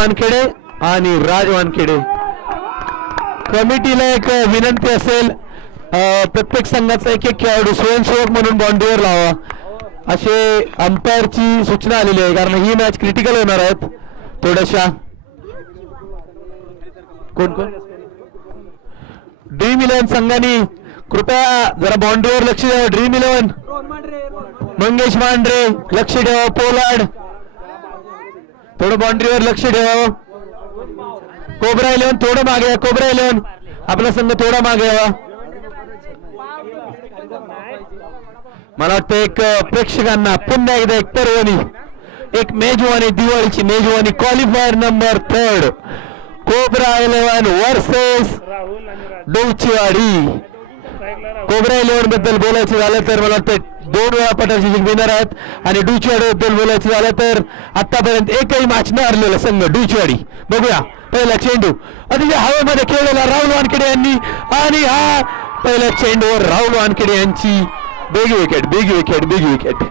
वानखेडे आणि राज वानखेडे. कमिटीला एक विनंती असेल, प्रत्येक संघाचा एक एक खेळाडू स्वयंसेवक म्हणून बाउंड्रीवर लावा असे अंपायरची सूचना आलेली आहे, कारण ही मॅच क्रिटिकल होणार आहेत थोड्याशा. कोण कोण ड्रीम 11 संघाने कृपया जरा बाउंड्रीवर लक्ष द्यावं. ड्रीम 11 मंगेश मांढरे लक्ष ठेवा. पोलार्ड थोडं बाउंड्रीवर लक्ष ठेवावं. कोबरा 11 थोडं मागे या. कोबरा 11 आपला संघ थोडा मागे यावा. मला वाटतं एक प्रेक्षकांना पुन्हा एकदा एक पर्वणी, एक मेजवानी, दिवाळीची मेजवानी, qualifier number 3 Cobra 11 versus Doichewadi. Cobra 11 बद्दल बोलायचं झालं तर मला वाटतं 2 वेळा पटाचे विनर आहेत, आणि डोईचेवाडी बद्दल बोलायचं झालं तर आतापर्यंत एकही मॅच न हरलेला संघ डोईचेवाडी. बघूया पहिला चेंडू अतिशय हवेमध्ये खेळलेला राहुल वानखेडे यांनी, आणि हा पहिल्या चेंडूवर राहुल वानखेडे यांची big wicket, big wicket, big wicket.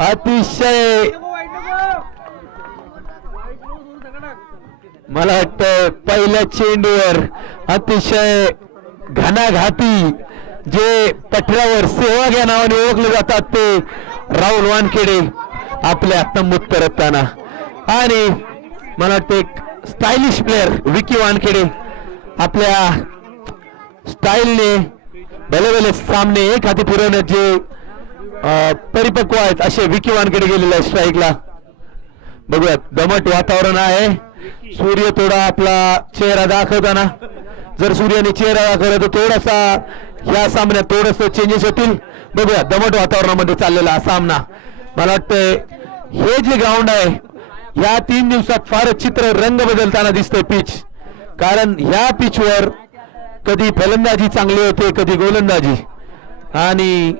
अतिशय मला वाटतं पहिल्या चेंडूवर अतिशय घणाघाती जे पठरावर सेवाग या नावाने ओळखले जातात ते राहुल वानखेडे आपल्या तंबूत परतताना, आणि मला वाटतं एक स्टायलिश प्लेअर विकी वानखेडे आपल्या स्टाईलने भले भले सामने एक हाती फिरवण्यात जे परिपक्व आहेत असे विकी वानखेडे गेलेले आहे स्ट्राईकला. बघूयात दमट वातावरण आहे. सूर्य थोडा आपला चेहरा दाखवताना, जर सूर्याने चेहरा दाखवला तर थोडासा या सामन्यात थोडस चेंजेस होतील. बघूया दमट वातावरणामध्ये चाललेला हा सामना. मला वाटतं हे जे ग्राउंड आहे या 3 दिवसात फारच चित्र रंग बदलताना दिसतंय पिच, कारण ह्या पिचवर कधी फलंदाजी चांगली होते, कधी गोलंदाजी, आणि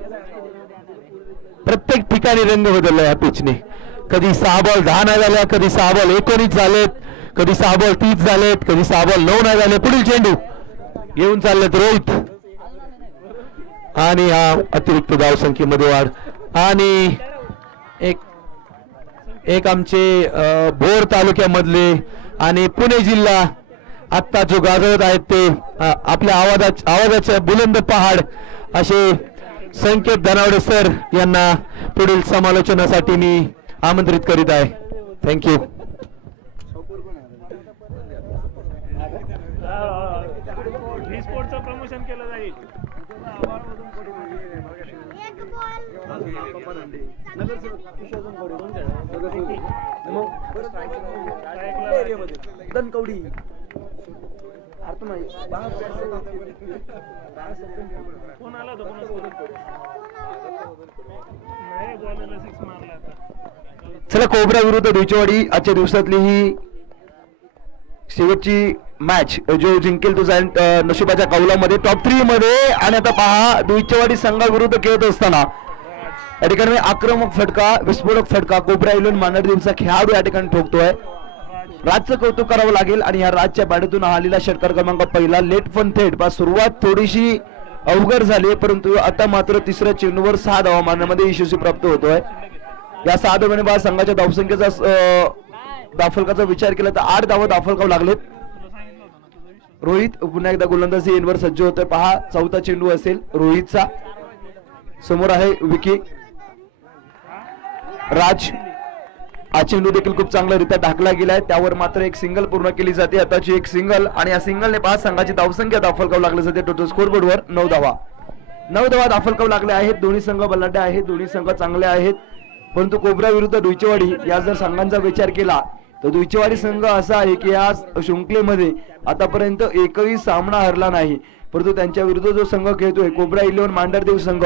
प्रत्येक ठिकाणी रंग बदलला या पिचने. कधी 6 बॉल 10 नाही झाल्या, कधी 6 बॉल 19 झालेत, कधी 6 बॉल 30 झालेत, कधी 6 बॉल 9 नाही झाले. पुढील चेंडू येऊन चाललेत रोहित, आणि हा अतिरिक्त धावसंख्येमध्ये वाढ, आणि एक आमचे भोर तालुक्यामधले आणि पुणे जिल्हा आत्ता जो गाजवत आहेत ते आपल्या आवाजाच्या बुलंद पहाड असे संकेत धनावडे सर यांना पुढील समालोचनासाठी मी आमंत्रित करीत आहे. थँक्यू. प्रमोशन केलं जाईल. कवडी चला, कोबरा विरुद्ध डोईचेवाडी आजच्या दिवसातली ही शेवटची मॅच. जो जिंकेल तो जाईल नशिबाच्या कौलामध्ये टॉप 3 मध्ये. आणि आता पहा डोईचेवाडी संघाविरुद्ध खेळत असताना या ठिकाणी आक्रमक फटका, विस्फोटक फटका कोबरा 11 मांडरदेवचा खेळाडू या ठिकाणी ठोकतोय. राजचं कौतुक करावं लागेल, आणि या राजच्या बॅटून आलेला षटकार क्रमांक पहिला लेट फन थेट. सुरुवात थोडीशी अवघड झाली, परंतु आता मात्र तिसऱ्या चेंडूवर 6 धावा मारण्यामध्ये यशस्वी प्राप्त होतोय. या 6 धावांनी बाद संघाच्या धावसंख्येचा दाफलकाचा विचार केला तर 8 धावा दाफलकाव लागलेत. रोहित पुन्हा एकदा गोलंदाजी येण्यावर सज्ज होतोय. पहा चौथा चेंडू असेल रोहितचा. समोर आहे विकी. राज हा चेंडू देखील खूप चांगल्यारीत्या ढाकला गेलाय, त्यावर मात्र एक सिंगल पूर्ण केली जाते. आताची एक सिंगल, आणि या सिंगलने 5 संघाची धावसंख्या दाफलकाव लागली जाते. टोटल स्कोरबोर्डवर 9 धावा. 9 धावा दाफलकाव लागले आहेत. दोन्ही संघ बलाढ्य आहेत, दोन्ही संघ चांगले आहेत, परंतु कोबरा विरुद्ध डोईचेवाडी या जर संघांचा विचार केला तर डोईचेवाडी संघ असा आहे की या शृंखलेमध्ये आतापर्यंत एकही सामना हरला नाही, परंतु त्यांच्या विरुद्ध जो संघ खेळतोय कोबरा 11 मांडरदेव संघ,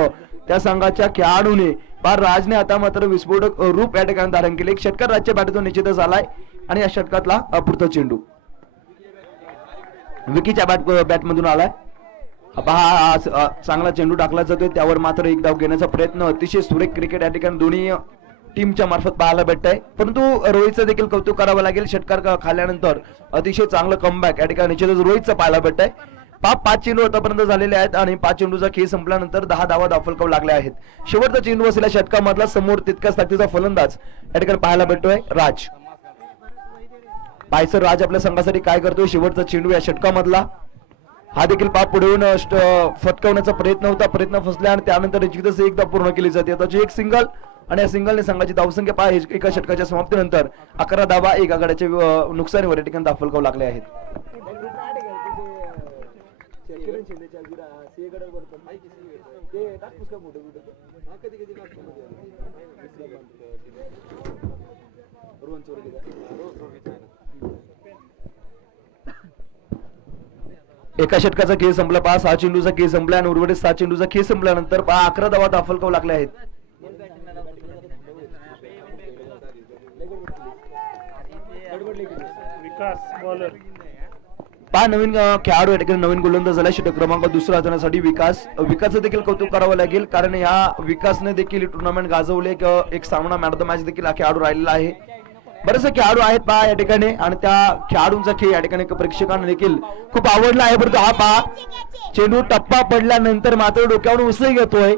त्या संघाच्या खेळाडूने पार राजने आता मात्र विस्फोटक रूप या ठिकाणी धारण केले. एक षटकार राजच्या बॅटतून निश्चितच आलाय, आणि या षटकातला पुढचा चेंडू विकीच्या बॅटमधून आलाय. पहा चांगला चेंडू टाकला जातोय, त्यावर मात्र एक धाव घेण्याचा प्रयत्न. अतिशय सुरेख क्रिकेट या ठिकाणी दोन्ही टीमच्या मार्फत पाहायला भेटत आहे, परंतु रोहितचं देखील कौतुक करावं लागेल. षटकार खाल्यानंतर अतिशय चांगलं कमबॅक या ठिकाणी निश्चितच रोहितचं पाहायला भेटत आहे. पाच चेंडू आतापर्यंत झालेले आहेत आणि 5 चेंडूचा खेळ संपल्यानंतर 10 धावा दाफलकाव लागल्या आहेत. शेवटचा चेंडू असलेल्या षटकामधला समोर तितकाच ताकदीचा फलंदाज या ठिकाणी पाहायला भेटतोय राज. पायसर राज आपल्या संघासाठी काय करतोय. शेवटचा चेंडू या षटकामधला हा देखील पुढे येऊन फटकवण्याचा प्रयत्न होता. प्रयत्न फसला आणि त्यानंतर निश्चितच एकदा पूर्ण केली जाते. आताची एक सिंगल आणि या सिंगलने संघाची धावसंख्या पहा एका षटकाच्या समाप्तीनंतर 11 धावा एक आघाड्याच्या नुकसानीवर या ठिकाणी दाफलकाव लागले आहेत. एका षटकाचा खेळ संपला. 6 चेंडूचा खेळ संपला आणि उर्वरित 7 चेंडूचा खेळ संपल्यानंतर 11 धावा दाफलकाव लागले आहेत. नवीन खेळाडू या ठिकाणी नवीन गोलंदाज झाला. षटक क्रमांक दुसरा हाताळण्यासाठी विकासचं देखील कौतुक करावं लागेल, कारण या विकासने देखील टुर्नामेंट गाजवले. एक सामना मॅन ऑफ द मॅच देखील हा खेळाडू राहिलेला आहे. बरेचसे खेळाडू आहेत पहा या ठिकाणी आणि त्या खेळाडूंचा खेळ या ठिकाणी प्रेक्षकांना देखील खूप आवडला आहे. परंतु हा पहा चेंडू टप्पा पडल्यानंतर मात्र डोक्यावरून उसळी घेतोय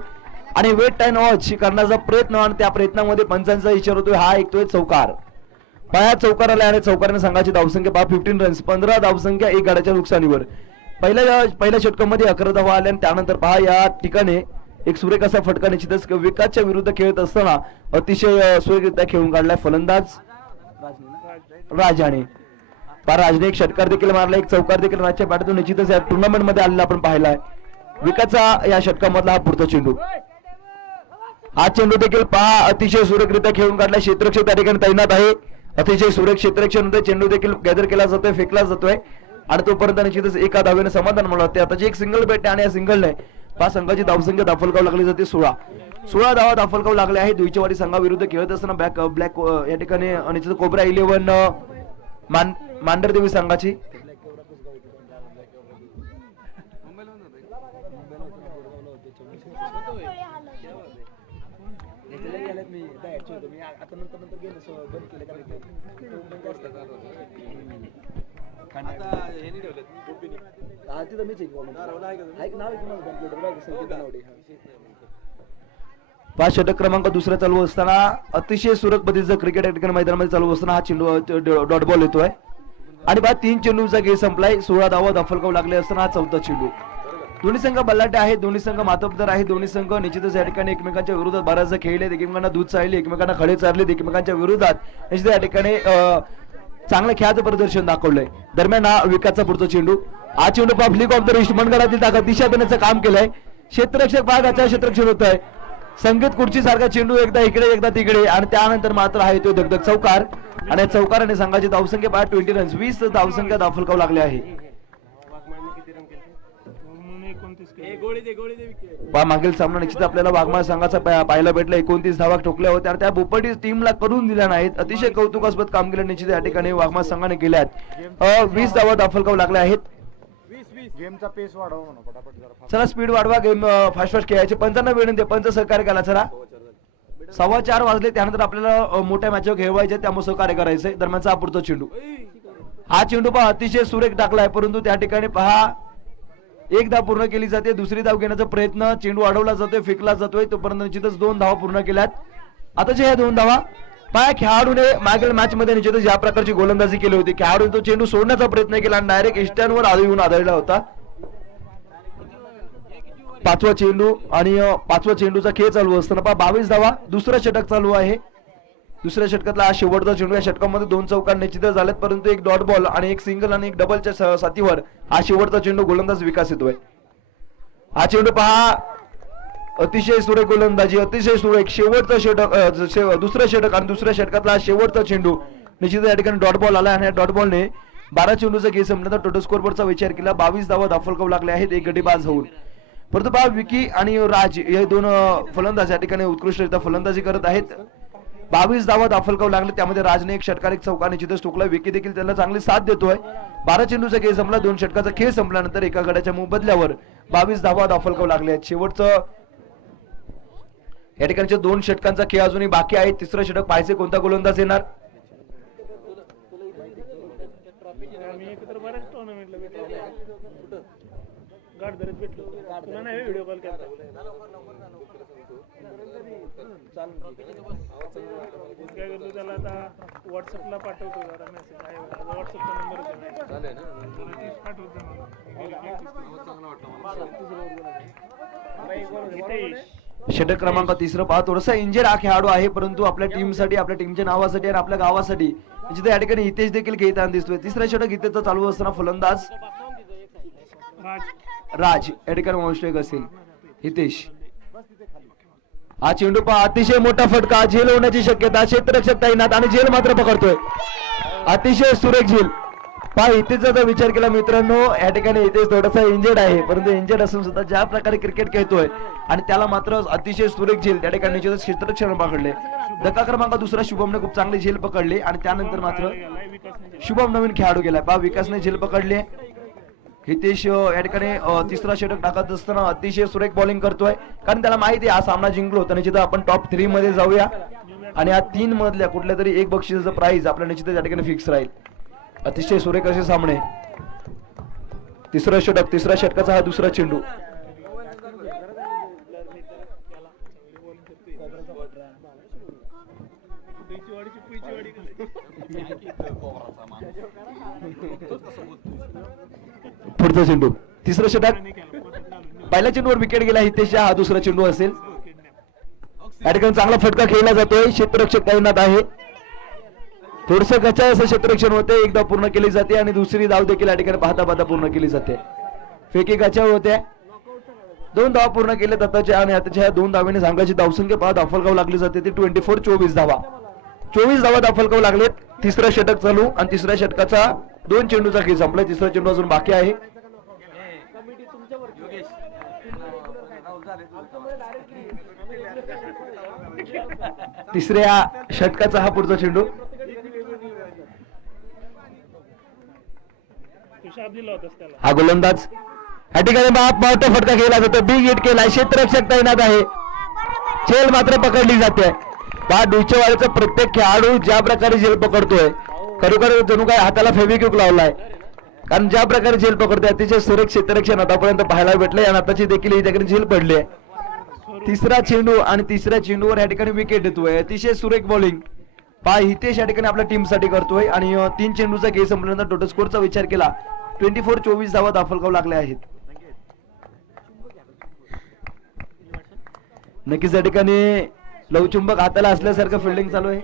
आणि वेट टाइम वॉच करण्याचा प्रयत्न आणि त्या प्रयत्नामध्ये पंचांचा इशारा होतोय. हा ऐकतोय चौकार. पाया चौकार आला आणि चौकाराने संघाची धावसंख्या 15 रन्स 15 धावसंख्या एक गाड्याच्या नुकसानीवर. पहिल्या षटकामध्ये 11 धावा आल्या आणि त्यानंतर पहा या ठिकाणी एक सुरेख असा फटका निश्चितच विकासच्या विरुद्ध खेळत असताना अतिशय सुरेखरित्या खेळून काढलाय फलंदाज राजाने. राजने एक षटकार देखील मारला, एक चौकार देखील राजच्या बॅटतून निश्चितच या टुर्नामेंट मध्ये आलेला आपण पाहिलाय. विकासचा या षटकामधला हा पुढचा चेंडू. हा चेंडू देखील पहा अतिशय सुरेखरित्या खेळून काढला. क्षेत्ररक्षक त्या ठिकाणी तैनात आहे. अतिशय सुरेख क्षेत्ररक्षक चेंडू देखील गॅदर केला जातोय, फेकला जातोय आणि तोपर्यंत निश्चितच एका धावेने समाधान मिळवते. आताची एक सिंगल भेटते आणि या सिंगलने पाच संघाची धावसंख्या दाफलकाव लागली जाते 16 धावा दाफलकाव लागले आहेत. दुईचेवाडी संघाविरुद्ध खेळत असताना ब्लॅक या ठिकाणी निश्चित कोबरा 11 मांढरदेवी संघाची पाच षटक क्रमांक दुसरा चालू असताना अतिशय सुरत पद्धतीचं क्रिकेट या ठिकाणी मैदानामध्ये चालू असताना हा चेंडू डॉट बॉल येतोय आणि बाद 3 चेंडूचा खेळ संपलाय. 16 धावा दाफलकाव लागले असताना हा चौथा चेंडू. दोन्ही संघ बल्लाटे आहेत, दोन्ही संघ मातबदार आहेत. दोन्ही संघ निश्चितच या ठिकाणी एकमेकांच्या विरोधात बराचसा खेळले, एकमेकांना दूध चालले, एकमेकांना खडे चारले, एकमेकांच्या विरोधात निश्चित या ठिकाणी चांगलं खेळाचं प्रदर्शन दाखवलंय. दरम्यान हा विकासचा पुढचा चेंडू. हा चेंडू पा फ्लिक ऑफ द रिस्ट मनगडातील ताकद दिशा देण्याचं काम केलंय. क्षेत्ररक्षक भागाचा क्षेत्ररक्षण होत आहे. संगीत खुर्ची सारखा चेंडू एकदा इकडे एकदा तिकडे आणि त्यानंतर मात्र आहे तो धगधग चौकार आणि चौकाराने संघाची धावसंख्या 20 रन्स 20 धावसंख्या दाफलकाव लागले आहे. मागील सामना निश्चित आपल्याला वाघमाळ संघाचा पाहायला भेटला. 29 धावा ठोकल्या होत्या त्या बोपटी टीमला करून दिल्या नाहीत. अतिशय कौतुकास्पद कामगिरी निश्चित या ठिकाणी वाघमाळ संघाने केल्या आहेत. 20 धावा दाफलकाव लागल्या आहेत. गेमचा पेस वाढवा म्हणून पटापट जरा चला स्पीड वाढवा, गेम फास्ट खेळायचे. पंचांना वेळ दे, पंच सहकार्य केला. चला 4:15 वाजले, त्यानंतर आपल्याला मोठ्या मॅचवर खेळवायचे, त्यामुळे सहकार्य करायचंय. दरम्यानचा हा पुढचा चेंडू. हा चेंडू पहा अतिशय सुरेख टाकलाय, परंतु त्या ठिकाणी पहा एक धाव पूर्ण केली जाते. दुसरी धाव घेण्याचा प्रयत्न, चेंडू अडवला जातोय, फेकला जातोय. तोपर्यंत निश्चितच 2 धावा पूर्ण केल्यात. आताच्या ह्या 2 धावा पहा खेळाडूने मागील मॅच मध्ये निश्चितच या प्रकारची गोलंदाजी केली होती. खेळाडूने तो चेंडू सोडण्याचा प्रयत्न केला आणि डायरेक्ट इष्टांवर येऊन आदळला होता. पाचवा चेंडू आणि 5व्या चेंडूचा खेळ चालू असताना पहा 22 धावा. दुसरं षटक चालू आहे. दुसऱ्या षटकातला हा शेवटचा चेंडू. या षटकामध्ये 2 चौकार निश्चितच झालेत, परंतु एक डॉट बॉल आणि एक सिंगल आणि एक डबलच्या साथीवर हा शेवटचा चेंडू गोलंदाज विकास येतोय. हा चेंडू पहा अतिशय सुरेख गोलंदाजी, अतिशय सुरेख. शेवटचा षटक, दुसरं षटक आणि दुसऱ्या षटकातला हा शेवटचा चेंडू निश्चित या ठिकाणी डॉट बॉल आला आणि या डॉट बॉलने 12 चेंडूचा खेळ संपल्यानंतर टोटल स्कोर बोर्डचा विचार केला. 22 धावा दाफलकाव लागले आहेत, एक गडी बाद होऊन. परंतु पहा विकी आणि राज हे 2 फलंदाज या ठिकाणी उत्कृष्टरित्या फलंदाजी करत आहेत. 22 धावा दाफलकाव लागले, त्यामध्ये राजने एक षटकार एक चौकार निश्चितच ठोकला. विकी देखील त्याला चांगली साथ देतोय. 12 चेंडूचा खेळ संपला. 2 षटकाचा खेळ संपल्यानंतर एका गड्याच्या मोबदल्यावर 22 धावा दाफलकाव लागले आहेत. शेवटचं या ठिकाणच्या 2 षटकांचा खेळ अजूनही बाकी आहे. तिसरं षटक पाहायचे कोणता गोलंदाज येणार. गाठ धरत भेटलो तुला नाही व्हिडिओ कॉल करता काय करतो त्याला आता व्हॉट्सअपला पाठवतो जरा मेसेज आहे व्हॉट्सअपचा नंबर पाठवतो षटक क्रमांक तिसरं पहा थोडासा इंजेड हा खेळाडू आहे परंतु आपल्या टीमसाठी आपल्या टीमच्या नावासाठी आणि आपल्या गावासाठी जिथे या ठिकाणी हितेश देखील खेळताना दिसतोय तिसरं षटक हितेशचं चालू असताना फलंदाज राज या ठिकाणी वंशवेग असेल हितेश हा चेंडू पहा अतिशय मोठा फटका झेल होण्याची शक्यता क्षेत्ररक्षक तैनात आणि झेल मात्र पकडतोय अतिशय सुरेख झेल पहा हितेशचा जर विचार केला मित्रांनो या ठिकाणी हितेश थोडासा इंजेड आहे परंतु इंजेड असून सुद्धा ज्या प्रकारे क्रिकेट खेळतोय आणि त्याला मात्र अतिशय सुरेख झेल त्या ठिकाणी निश्चितच क्षेत्ररक्षण पकडले धक्का क्रमांक दुसरा शुभमने खूप चांगली झेल पकडली आणि त्यानंतर मात्र शुभम नवीन खेळाडू गेलाय पहा विकासने झेल पकडली हितेश या ठिकाणी तिसरा षटक टाकत असताना अतिशय सुरेख बॉलिंग करतोय कारण त्याला माहिती आहे हा सामना जिंकलो तर निश्चित आपण टॉप 3 मध्ये जाऊया आणि या 3 मधल्या कुठल्या तरी एक बक्षिसाचं प्राइज आपल्या निश्चित या ठिकाणी फिक्स राहील अतिशय सुरेख असे सामने तिसरा षटकाचा हा दुसरा चेंडू पुढचा चेंडू तिसरं षटक पहिल्या चेंडूवर विकेट गेला हितेशचा हा दुसरा चेंडू असेल या ठिकाणी चांगला फटका खेळला जातोय क्षेत्ररक्षक तैनात आहे थोडस कच्चा असं क्षेत्ररक्षण होते एकदा पूर्ण केली जाते आणि दुसरी धाव देखील या ठिकाणी पाहता पाहता पूर्ण केली जाते फेकी कच्चा होते 2 धावा पूर्ण केले जाताच्या आणि आताच्या 2 धावेने संघाची धावसंख्या पहा दाफलगाव लागली जाते ती 24 धावा 24 धावा दाफलगाव लागलेत तिसरं षटक चालू आणि तिसऱ्या षटकाचा 2 चेंडूचा खेळ संपला तिसरा चेंडू अजून बाकी आहे तिसऱ्या षटकाचा हा पुढचा चेंडू हा गोलंदाज या ठिकाणी मोठा फटका खेळला जातो बिग हिट केला क्षेत्ररक्षक तैनात आहे झेल मात्र पकडली जाते पहा डुचेवाडीचा प्रत्येक खेळाडू ज्या प्रकारे झेल पकडतोय खरोखर जणू काय हाताला फेविक्विक लावलाय कारण ज्या प्रकारे झेल पकडतोय अतिशय सुरेख क्षेत्ररक्षण आतापर्यंत पाहायला भेटलंय आणि आताची देखील या ठिकाणी झेल पडली आहे तिसरा चेंडू आणि तिसऱ्या चेंडूवर या ठिकाणी विकेट येतोय अतिशय सुरेख बॉलिंग पहा हितेश या ठिकाणी आपल्या टीम साठी करतोय आणि 3 चेंडूचा खेळ संपल्यानंतर टोटल स्कोरचा विचार केला 24 धावा दाफलगाव लागले आहेत नक्कीच या ठिकाणी लवचुंबक हाताला असल्यासारखं फिल्डिंग चालू आहे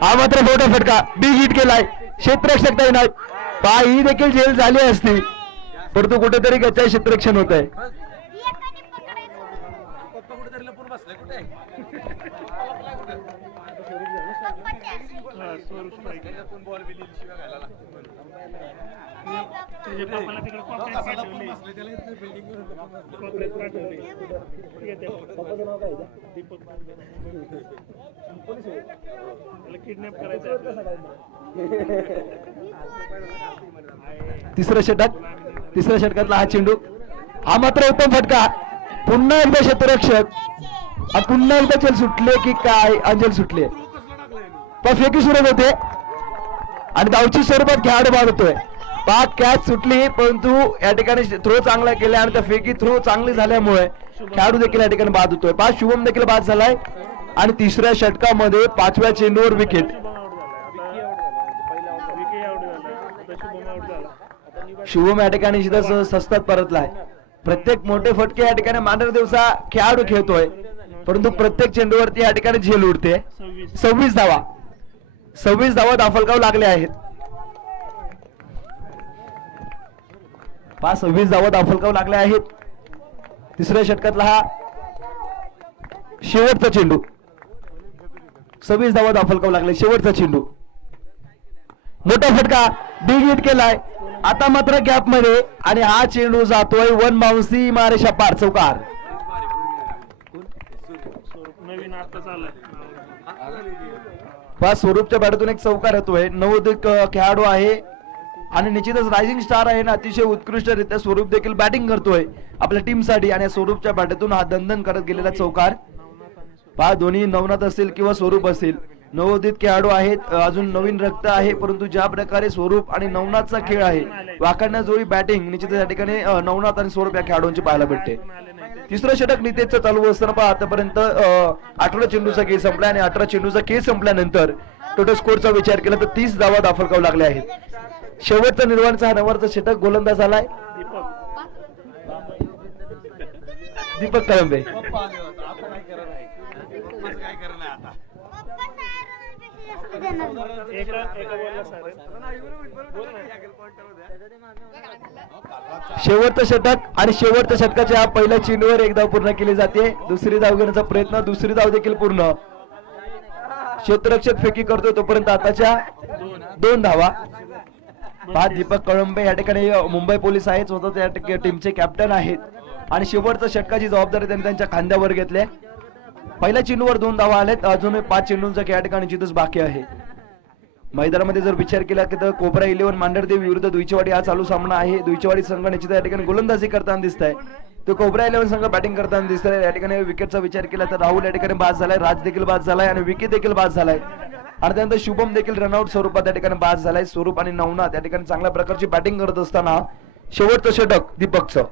हा मात्र मोठा फटका बिग हिट केलाय क्षेत्ररक्षक तैनात पहा ही देखील झेल झाली असती परंतु कुठेतरी गच्चा क्षेत्ररक्षण होत आहे तिसऱ्या षटकातला हा चेंडू हा मात्र उत्तम फटका पुन्हा एकदा क्षेत्ररक्षक पुन्हा एकदा चल सुटले की काय अंजल सुटले पण फेकी सुरत होते आणि धावची स्वरूपात खेळाडू बाद होतोय पाक कॅच सुटली परंतु या ठिकाणी थ्रो चांगला केला आणि त्या फेकी थ्रो चांगली झाल्यामुळे खेळाडू देखील या ठिकाणी बाद होतोय पाच शुभम देखील बाद झालाय आणि तिसऱ्या षटकामध्ये 5व्या चेंडूवर विकेट शुभम या ठिकाणी सस्तात परतलाय प्रत्येक मोठे फटके या ठिकाणी मांडर दिवसा खेळाडू खेळतोय परंतु प्रत्येक चेंडूवरती या ठिकाणी झेल उडते 26 धावा दाफलगाव लागले आहेत 26 धावा दाफलगाव लागले आहेत तिसऱ्या षटकातला हा शेवटचा चेंडू 26 धावा दाफलगाव लागले शेवटचा चेंडू मोठा फटका बिग हिट केलाय आता मात्र गॅप मध्ये आणि हा चेंडू जातोय वन बाउन्सी मारेशा पार चौकार स्वरूपच्या बॅटून एक चौकार येतोय नवोदित खेळाडू आहे आणि निश्चितच रायझिंग स्टार आहे ना, अतिशय उत्कृष्टरित्या स्वरूप देखील बॅटिंग करतोय आपल्या टीमसाठी आणि स्वरूपच्या बॅटतून हा दणदण करत गेलेला चौकार पहा. दोन्ही नवनाथ असेल किंवा स्वरूप असेल नवोदित खेळाडू आहेत, अजून नवीन रक्त आहे, परंतु ज्या प्रकारे स्वरूप आणि नवनाथचा खेळ आहे वाकडण्या जोडी बॅटिंग निश्चितच या ठिकाणी नवनाथ आणि स्वरूप या खेळाडूंची पाहायला भेटते. तिसरं षटक नितेशचं चालू असताना पहा आतापर्यंत 18 चेंडूचा खेळ संपला आणि 18 चेंडूचा खेळ संपल्यानंतर टोटल स्कोरचा विचार केला तर 30 धावा दाफलकाव लागले आहेत. शेवटचा निर्वाणचा हा नवरचा षटक गोलंदाज आलाय दीपक कळंबे. शेवटचं षटक आणि शेवटच्या षटकाच्या पहिल्या चेंडूवर एक धाव पूर्ण केली जाते. दुसरी धाव घेण्याचा प्रयत्न, दुसरी धाव देखील पूर्ण. क्षेत्ररक्षक फेकी करतोय तोपर्यंत आताच्या 2 धावा. पहा दीपक कळंबे या ठिकाणी मुंबई पोलीस आहेत, स्वतः या टीमचे कॅप्टन आहेत आणि शेवटच्या षटकाची जबाबदारी त्यांनी त्यांच्या खांद्यावर घेतली. पहिल्या चेंडूवर 2 धावा आलेत, अजून 5 चेंडूंचा खेळ या ठिकाणी निश्चितच बाकी आहे. मैदानामध्ये जर विचार केला की तर कोबरा 11 मांडरदेव विरुद्ध दुईचेवाडी हा चालू सामना आहे. दुईचेवाडी संघ निश्चित या ठिकाणी गोलंदाजी करताना दिसत आहे, तो कोबरा 11 संघ बॅटिंग करताना दिसत आहे. या ठिकाणी विकेटचा विचार केला तर राहुल या ठिकाणी बाद झालाय, राज देखील बाद झालाय आणि विकी देखील बाद झालाय आणि त्यानंतर शुभम देखील रनआउट स्वरूपात या ठिकाणी बाद झालाय. स्वरूप आणि नवनाथ या ठिकाणी चांगल्या प्रकारची बॅटिंग करत असताना शेवटचं षटक दीपकचं.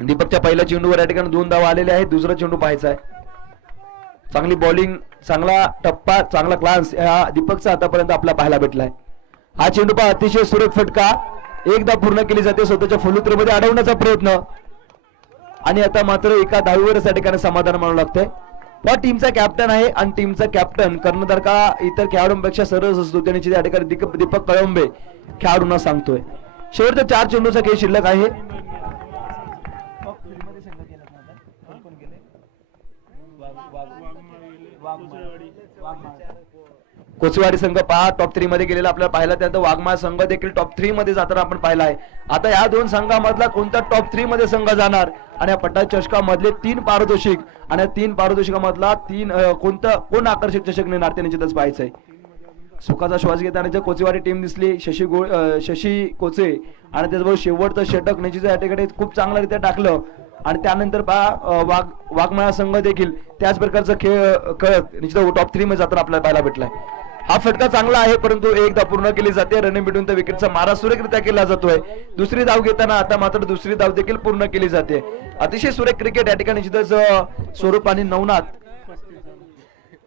दीपकच्या पहिल्या चेंडूवर या ठिकाणी 2 धावा आलेले आहेत. दुसरा चेंडू पाहायचा आहे. चांगली बॉलिंग, चांगला टप्पा, चांगला क्लान्स हा दीपकचा आतापर्यंत आपला पाहायला भेटलाय. हा चेंडू पहा अतिशय सुरेख फटका एकदा पूर्ण केली जाते, स्वतःच्या फुलुत्रीमध्ये अडवण्याचा प्रयत्न आणि आता मात्र एका धावीवरच या ठिकाणी समाधान मानू लागतंय. व टीमचा कॅप्टन आहे आणि टीमचा कॅप्टन कर्णधार का इतर खेळाडूंपेक्षा सरस असतो त्याने या ठिकाणी दीपक कळंबे खेळाडूंना सांगतोय. शेवटच्या 4 चेंडूचा खेळ शिल्लक आहे. कोचवाडी संघ पहा टॉप 3 मध्ये गेलेला आपल्याला पाहिला, त्यानंतर वाघमाळ संघ देखील टॉप 3 मध्ये जाताना आपण पाहिला आहे. आता या 2 संघामधला कोणता टॉप 3 मध्ये संघ जाणार आणि या पट्टा चषकामधले 3 पारितोषिक आणि 3 पारितोषिकामधला कोण आकर्षक चषक नेणार ते निश्चितच पाहायचंय. सुखाचा श्वास घेताना कोचेवाडी टीम दिसली, शशी कोचे आणि त्याचबरोबर शेवटचं षटक निश्चित या ठिकाणी खूप चांगल्यारीत्या टाकलं आणि त्यानंतर पहा वाघमाळा संघ देखील त्याच प्रकारचा खेळ करत निश्चित टॉप 3 मध्ये जाताना आपल्याला पाहायला भेटलाय. हा फटका चांगला आहे परंतु एकदा पूर्ण केली जाते. रनिंग बिटून त्या विकेटचा मारा सुरेखरित्या केला जातोय. दुसरी धाव घेताना आता मात्र दुसरी धाव देखील पूर्ण केली जाते. अतिशय सुरेख क्रिकेट या ठिकाणी निश्चितच स्वरूप आणि नवनाथ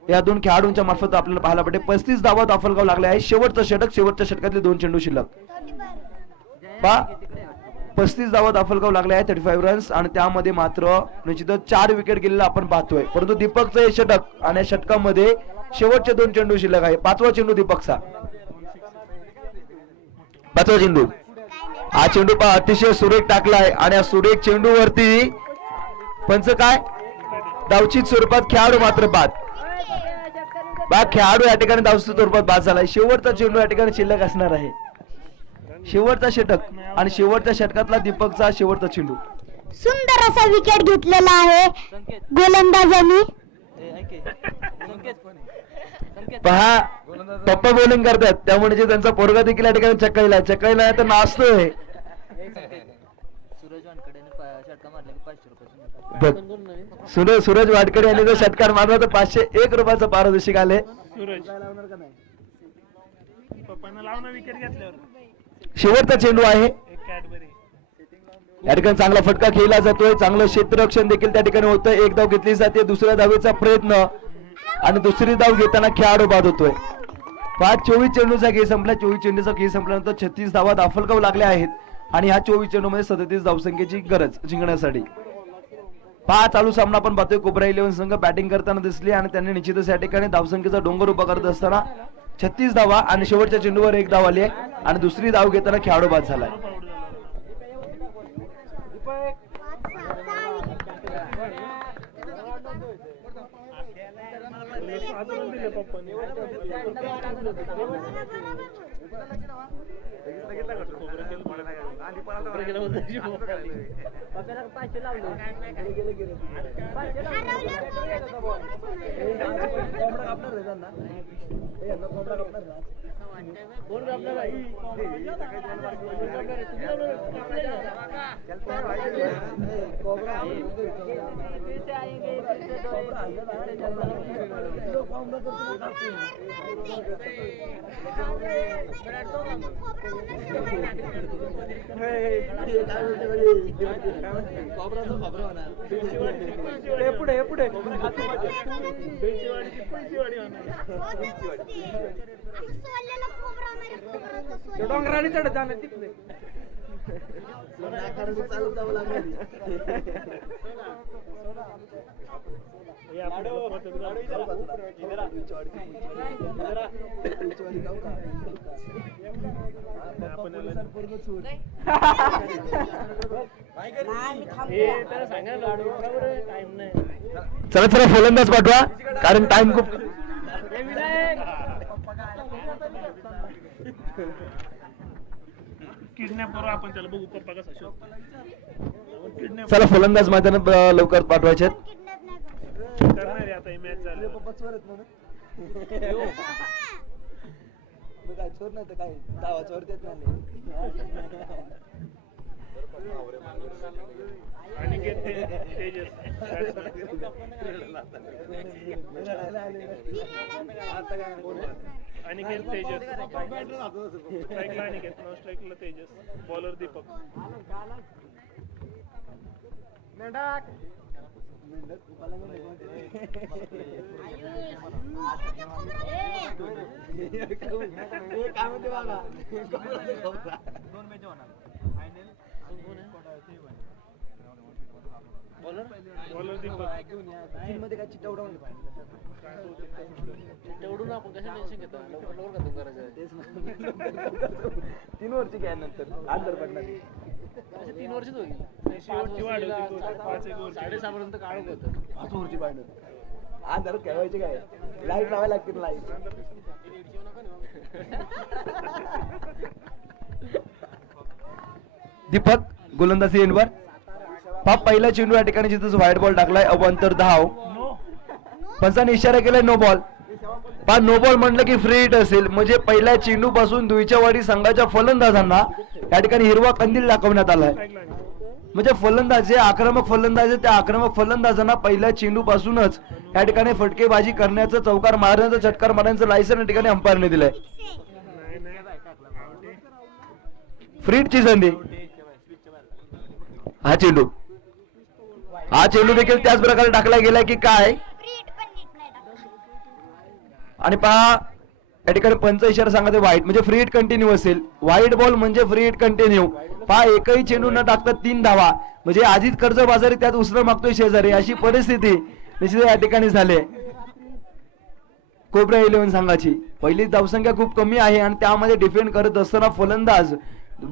या 2 खेळाडूंच्या मार्फत आपल्याला पाहायला भेटते. 35 धावा दाफलगाव लागले आहे. शेवटचं षटक, शेवटच्या षटकातले 2 चेंडू शिल्लक. पहा 35 धावा दाफलगाव लागले आहे, 35 रन्स आणि त्यामध्ये मात्र निश्चितच 4 विकेट गेलेला आपण पाहतोय. परंतु दीपकचं हे षटक आणि या षटकामध्ये शेवटचे 2 चेंडू शिल्लक आहे. 5वा चेंडू दीपकचा, 5वा चेंडू. हा चेंडू पहा अतिशय सुरेख टाकलाय आणि या सुरेख चेंडू वरती पंच काय धावचित स्वरूपात खेळाडू मात्र बाद. खेळाडू या ठिकाणी धावचित स्वरूपात बाद झालाय. शेवटचा चेंडू या ठिकाणी शिल्लक असणार आहे. शेवटचा षटक आणि शेवटच्या षटकातला दीपकचा शेवटचा चेंडू. सुंदर असा विकेट घेतलेला आहे गोलंदाजांनी. पहा टप्पा बॉलिंग करतात त्यामुळे जे त्यांचा पोरगा देखील या ठिकाणी चक्काईला तर नाचतोय. सूरज वाडकडे यांनी जर षटकार मारला तर 501 रुपयाचं पारितोषिक आले. शेवटचा चेंडू आहे. या ठिकाणी चांगला फटका खेळला जातोय, चांगलं क्षेत्ररक्षण देखील त्या ठिकाणी होतं. 1 धाव घेतली जाते. दुसऱ्या धावेचा प्रयत्न आणि दुसरी धाव घेताना खेळाडू बाद होतोय. 24 चेंडूचा खेळ संपला. 24 चेंडूचा खेळ संपल्यानंतर 36 धावा दाफलगाव लागल्या आहेत आणि ह्या 24 चेंडूमध्ये 37 धावसंख्येची गरज जिंकण्यासाठी. चालू सामना आपण पाहतोय. कोबरा 11 संघ बॅटिंग करताना दिसली आणि त्यांनी निश्चितच या ठिकाणी धावसंख्येचा डोंगर उभा करत असताना 36 धावा आणि शेवटच्या चेंडूवर 1 धाव आली आहे आणि दुसरी धाव घेताना खेळाडू बाद झालाय. पुढे पुढे बेलचीवाडीची पुलचीवाडी डोंगराने चढत जाणार तिकडे चला चला फलंदाज पाठवा कारण टाइम खूप किडनॅप करू आपण त्याला बघू पप्पा कसा शोधतो चला फलंदाज मैदानात लवकर पाठवायचे आहेत. करणार आहे आता ही मॅच झाली अनिकेत तेजस अनिकेत तेजस स्ट्राईकला अनिकेत नॉन स्ट्राईकला तेजस बॉलर दीपक बॉलर दीपक तेवढून आपण कशा टेन्शन घेतो लवकर लवकर खतम करायचं 3 वर्ष घ्या नंतर आंतर पडणार 3 वर्षच होईल शेवटची वाढ होती 5-1 वर्ष 6.5 पर्यंत काढत होतं 5 वर्षी पाहिजे आंतर खेळवायचे काय लाईट लावायला लागतील लाईट दीपक गोलंदाजी एंडवर पहिला चेंडू या ठिकाणी जिथं व्हाईट बॉल टाकलाय अवांतर धाव पंचाने इशारा केलाय नो बॉल नो बॉल म्हटलं की फ्री हिट असेल म्हणजे पहिल्या चेंडू पासून दुईच्यावाडी संघाच्या फलंदाजांना या ठिकाणी हिरवा कंदील दाखवण्यात आलाय म्हणजे फलंदाज जे आक्रमक फलंदाज आहे त्या आक्रमक फलंदाजांना पहिल्या चेंडू पासूनच या ठिकाणी फटकेबाजी करण्याचं चौकार मारण्याचं चटकार मारण्याचं लायसन या ठिकाणी अंपायरने दिलंय फ्री हिटची संधी हा चेंडू देखील त्याच प्रकारे टाकला गेलाय की काय आणि पहा या ठिकाणी पंच इशारा सांगते व्हाईट म्हणजे फ्री हिट कंटिन्यू असेल व्हाईट बॉल म्हणजे फ्री हिट कंटिन्यू पहा एकही चेंडू न टाकता 3 धावा म्हणजे अजित कर्जबाजारी त्यात उसरं मागतोय शेजारी अशी परिस्थिती निश्चित या ठिकाणी झाली कोबरा 11 संघाची पहिली धावसंख्या खूप कमी आहे आणि त्यामध्ये डिफेंड करत असताना फलंदाज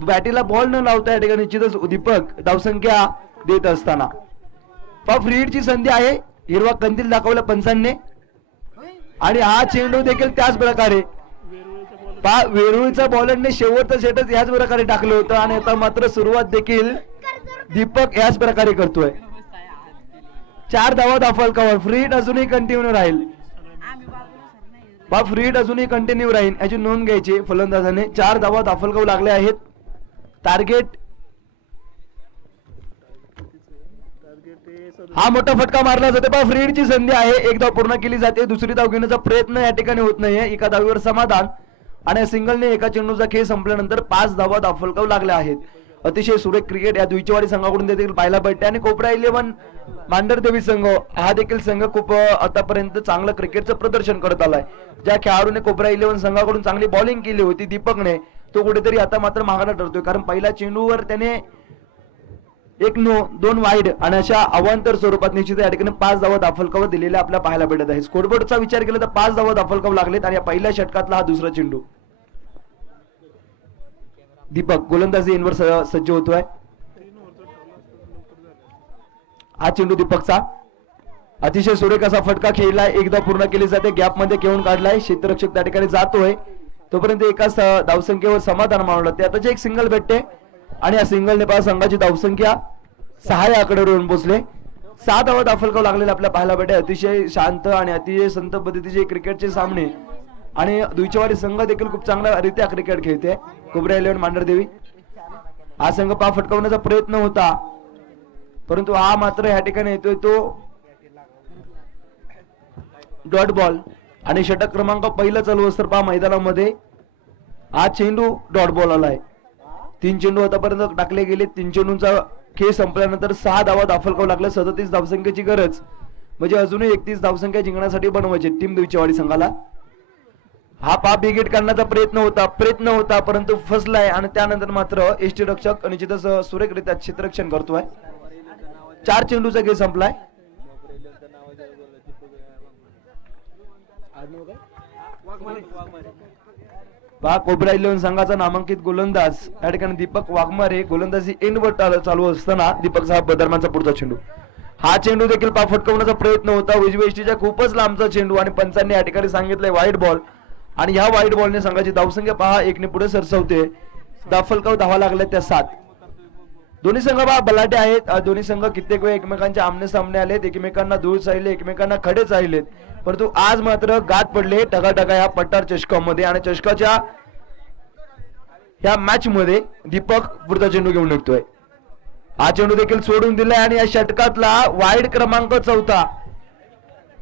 बॅटीला बॉल न लावता या ठिकाणी निश्चितच दीपक धावसंख्या देत असताना पहा फ्री हिटची संधी आहे हिरवा कंदील दाखवला पंचांनी आणि हा चेंडू देखील त्याच प्रकारे पहा वेरुळचा बॉलरने शेवटचं सेटच याच प्रकारे टाकलं होतं आणि आता मात्र सुरुवात देखील दीपक याच प्रकारे करतोय 4 धावा दाफलकावर फ्री हिट अजूनही कंटिन्यू राहील पहा फ्री हिट अजूनही कंटिन्यू राहील याची नोंद घ्यायची फलंदाजाने 4 धावा दाफलकाव लागले आहेत टार्गेट हा मोठा फटका मारला जातो पहा फ्री हिटची संधी आहे एक धाव पूर्ण केली जाते दुसरी धाव घेण्याचा प्रयत्न या ठिकाणी होत नाहीये एका धावीवर समाधान आणि सिंगलने एका चेंडूचा खेळ संपल्यानंतर 5 धावा दाफलकाव लागल्या आहेत अतिशय सुरेख क्रिकेट या दुईचेवाडी संघाकडून देखील पाहायला भेटते आणि कोपरा 11 मांढरदेवी संघ हा देखील संघ खूप आतापर्यंत चांगलं क्रिकेटचं प्रदर्शन करत आलाय ज्या खेळाडूने कोपरा 11 संघाकडून चांगली बॉलिंग केली होती दीपकने तो कुठेतरी आता मात्र मागायला ठरतोय कारण पहिल्या चेंडूवर त्याने 1 नो 2 वाईड आणि अशा अवांतर स्वरूपात निश्चित या ठिकाणी 5 धावा दाफलकावर दिलेल्या आपल्याला पाहायला भेटत आहे स्कोरबोर्डचा विचार केला तर 5 धावा दाफलकावर लागलेत आणि या पहिल्या षटकातला हा दुसरा चेंडू दीपक गोलंदाजी एंडवर सज्ज होतोय हा चेंडू दीपकचा अतिशय सुरेख असा फटका खेळलाय एकदा पूर्ण केली जाते गॅप मध्ये घेऊन काढलाय क्षेत्ररक्षक त्या ठिकाणी जातोय तोपर्यंत एकाच धावसंख्येवर समाधान मानवलं ते आता एक सिंगल भेटते आणि या सिंगलने पहा संघाची धावसंख्या 6 या आकड्यावर येऊन पोहोचले 6 धावा दाफलकाव लागलेले आपल्याला पाहायला भेटे. अतिशय शांत आणि अतिशय संत पद्धतीचे क्रिकेटचे सामने आणि दुईचेवाडी संघ देखील खूप चांगल्या रीत्या क्रिकेट खेळते. कोबरा 11 मांढरदेवी हा संघ पा फटकावण्याचा प्रयत्न होता, परंतु हा मात्र या ठिकाणी येतोय तो डॉट बॉल आणि षटक क्रमांक पहिला चालू असतं पहा मैदानामध्ये. हा चेंडू डॉट बॉल आलाय. 3 चेंडू आतापर्यंत टाकले गेले. 3 चेंडूंचा खेळ संपल्यानंतर 6 धावा दाफलकाव लागल्या. 37 धावसंख्येची गरज म्हणजे अजूनही 31 धावसंख्या जिंकण्यासाठी बनवायची टीम दुईचेवाडी संघाला. हा पा बिगेट काढण्याचा प्रयत्न होता परंतु फसलाय आणि त्यानंतर मात्र एसटी रक्षक निश्चितच सुरेखरित्या क्षेत्ररक्षण करतोय. 4 चेंडूचा खेळ संपलाय. पहा कोबरा 11 संघाचा नामांकित गोलंदाज या ठिकाणी दीपक वाघमारे. गोलंदाजी एंडवर चालू असताना दीपकचा दरम्यानचा पुढचा चेंडू. हा चेंडू देखील पा फटकवण्याचा प्रयत्न होता. उजव्या एसटीच्या खूपच लांबचा चेंडू आणि पंचांनी या ठिकाणी सांगितलंय वाईट बॉल आणि ह्या वाईट बॉलने संघाची धावसंख्या पहा 1 ने पुढे सरसवते. दाफलकाव धावा लागल्या त्या 7. दोन्ही संघ पहा बलाढ्य आहेत. दोन्ही संघ कित्येक वेळ एकमेकांच्या आमने सामने आलेत, एकमेकांना दूर चालले, एकमेकांना खडे चाललेत, परंतु आज मात्र गाठ पडले टगाटगा या पट्टार चषकामध्ये आणि चषकाच्या या मॅच मध्ये दीपक पुढचा चेंडू घेऊन निघतोय. हा चेंडू देखील सोडून दिलाय आणि या षटकातला वाईड क्रमांक 4.